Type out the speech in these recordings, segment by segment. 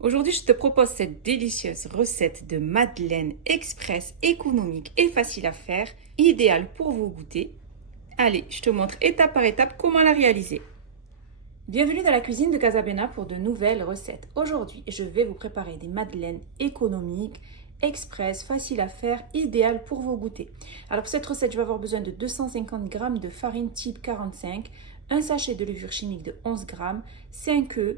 Aujourd'hui, je te propose cette délicieuse recette de madeleine express, économique et facile à faire, idéale pour vos goûters. Allez, je te montre étape par étape comment la réaliser. Bienvenue dans la cuisine de Casabena pour de nouvelles recettes. Aujourd'hui, je vais vous préparer des madeleines économiques, express, faciles à faire, idéales pour vos goûters. Alors pour cette recette, je vais avoir besoin de 250 g de farine type 45, un sachet de levure chimique de 11 g, 5 œufs,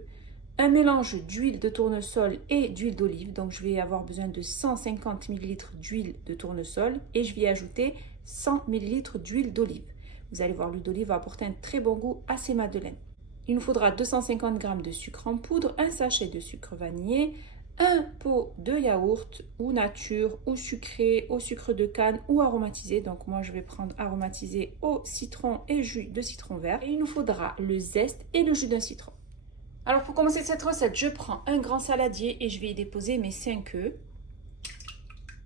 un mélange d'huile de tournesol et d'huile d'olive. Donc je vais avoir besoin de 150 ml d'huile de tournesol et je vais ajouter 100 ml d'huile d'olive. Vous allez voir, l'huile d'olive va apporter un très bon goût à ces madeleines. Il nous faudra 250 g de sucre en poudre, un sachet de sucre vanillé, un pot de yaourt ou nature ou sucré, au sucre de canne ou aromatisé. Donc moi je vais prendre aromatisé au citron et jus de citron vert. Et il nous faudra le zeste et le jus d'un citron. Alors pour commencer cette recette, je prends un grand saladier et je vais y déposer mes 5 œufs.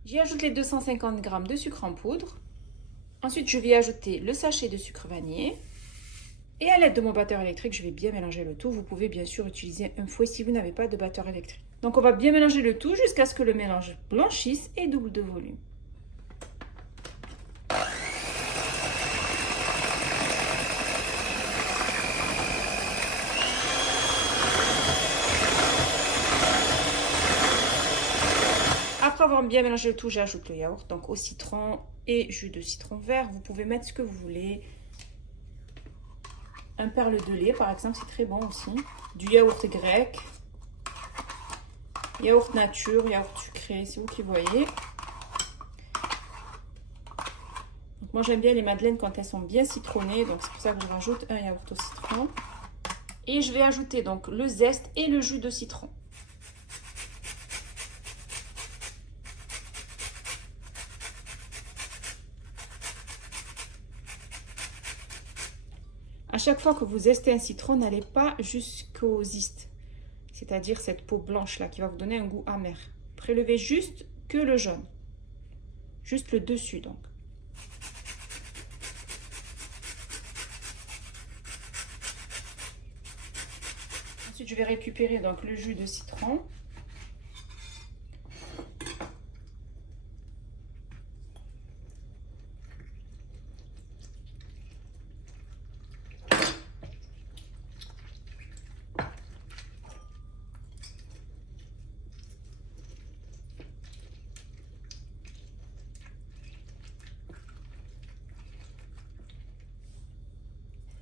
J'y ajoute les 250 g de sucre en poudre. Ensuite, je vais y ajouter le sachet de sucre vanillé. Et à l'aide de mon batteur électrique, je vais bien mélanger le tout. Vous pouvez bien sûr utiliser un fouet si vous n'avez pas de batteur électrique. Donc on va bien mélanger le tout jusqu'à ce que le mélange blanchisse et double de volume. Après avoir bien mélangé le tout, j'ajoute le yaourt, donc au citron et jus de citron vert. Vous pouvez mettre ce que vous voulez. Un perle de lait, par exemple, c'est très bon aussi. Du yaourt grec. Yaourt nature, yaourt sucré, c'est vous qui voyez. Donc moi, j'aime bien les madeleines quand elles sont bien citronnées. Donc c'est pour ça que je rajoute un yaourt au citron. Et je vais ajouter donc le zeste et le jus de citron. À chaque fois que vous zestez un citron, n'allez pas jusqu'au zeste, c'est-à-dire cette peau blanche là qui va vous donner un goût amer. Prélevez juste que le jaune, juste le dessus donc. Ensuite, je vais récupérer donc le jus de citron.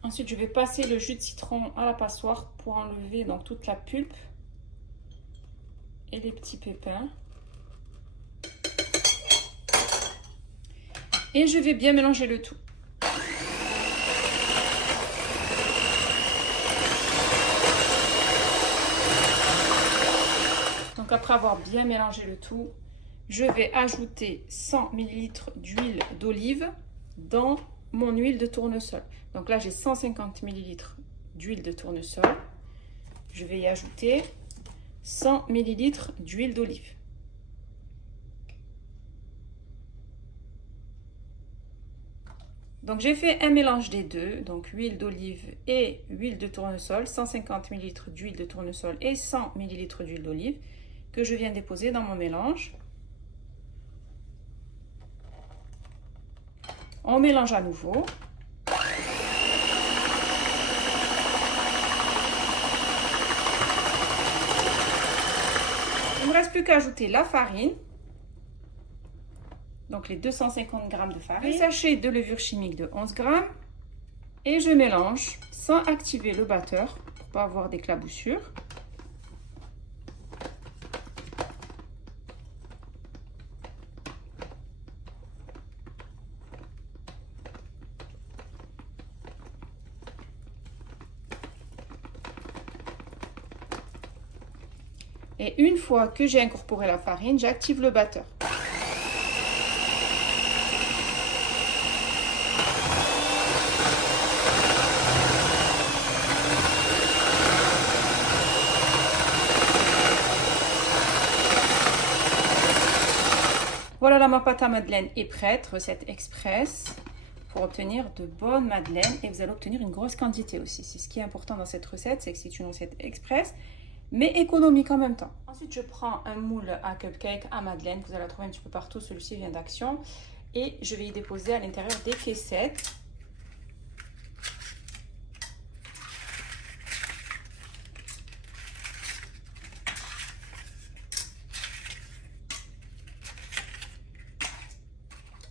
Ensuite, je vais passer le jus de citron à la passoire pour enlever donc toute la pulpe et les petits pépins. Et je vais bien mélanger le tout. Donc après avoir bien mélangé le tout, je vais ajouter 100 ml d'huile d'olive dans mon huile de tournesol. Donc là, j'ai 150 ml d'huile de tournesol. Je vais y ajouter 100 ml d'huile d'olive. Donc j'ai fait un mélange des deux, donc huile d'olive et huile de tournesol, 150 ml d'huile de tournesol et 100 ml d'huile d'olive que je viens déposer dans mon mélange. On mélange à nouveau. Il ne me reste plus qu'à ajouter la farine. Donc les 250 g de farine. Le sachet de levure chimique de 11 g. Et je mélange sans activer le batteur pour ne pas avoir d'éclaboussures. Et une fois que j'ai incorporé la farine, j'active le batteur. Voilà, là, ma pâte à madeleine est prête, recette express, pour obtenir de bonnes madeleines. Et vous allez obtenir une grosse quantité aussi. C'est ce qui est important dans cette recette, c'est que c'est une recette express. mais économique en même temps. Ensuite, je prends un moule à cupcake à madeleine, que vous allez trouver un petit peu partout. Celui-ci vient d'Action. Et je vais y déposer à l'intérieur des caissettes.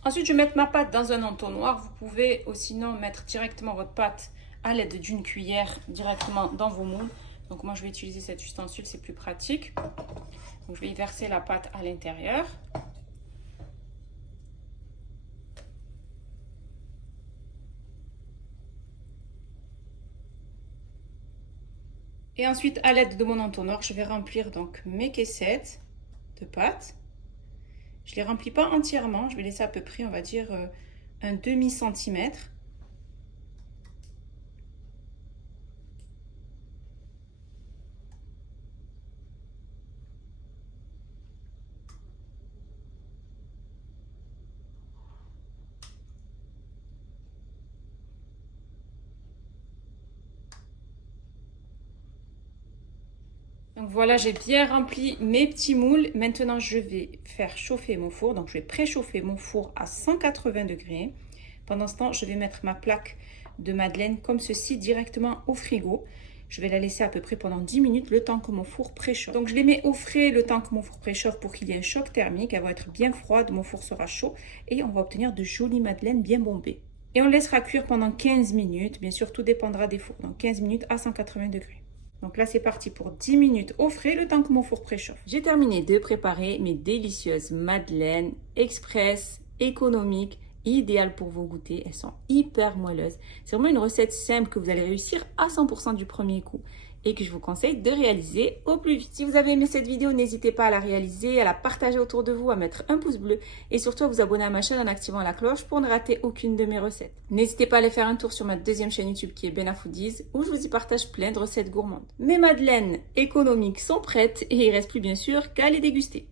Ensuite, je vais mettre ma pâte dans un entonnoir. Vous pouvez aussi sinon mettre directement votre pâte à l'aide d'une cuillère directement dans vos moules. Donc moi, je vais utiliser cet ustensile, c'est plus pratique. Donc je vais y verser la pâte à l'intérieur. Et ensuite, à l'aide de mon entonnoir, je vais remplir donc mes caissettes de pâte. Je ne les remplis pas entièrement, je vais laisser à peu près, on va dire, un demi-centimètre. Donc voilà, j'ai bien rempli mes petits moules. Maintenant, je vais faire chauffer mon four. Donc, je vais préchauffer mon four à 180 degrés. Pendant ce temps, je vais mettre ma plaque de madeleine comme ceci directement au frigo. Je vais la laisser à peu près pendant 10 minutes, le temps que mon four préchauffe. Donc, je les mets au frais le temps que mon four préchauffe pour qu'il y ait un choc thermique. Elles vont être bien froides, mon four sera chaud et on va obtenir de jolies madeleines bien bombées. Et on laissera cuire pendant 15 minutes. Bien sûr, tout dépendra des fours. Donc, 15 minutes à 180 degrés. Donc là, c'est parti pour 10 minutes au frais, le temps que mon four préchauffe. J'ai terminé de préparer mes délicieuses madeleines express, économiques, idéales pour vos goûters. Elles sont hyper moelleuses. C'est vraiment une recette simple que vous allez réussir à 100% du premier coup et que je vous conseille de réaliser au plus vite. Si vous avez aimé cette vidéo, n'hésitez pas à la réaliser, à la partager autour de vous, à mettre un pouce bleu et surtout à vous abonner à ma chaîne en activant la cloche pour ne rater aucune de mes recettes. N'hésitez pas à aller faire un tour sur ma deuxième chaîne YouTube qui est Bena Foodies où je vous y partage plein de recettes gourmandes. Mes madeleines économiques sont prêtes et il ne reste plus bien sûr qu'à les déguster.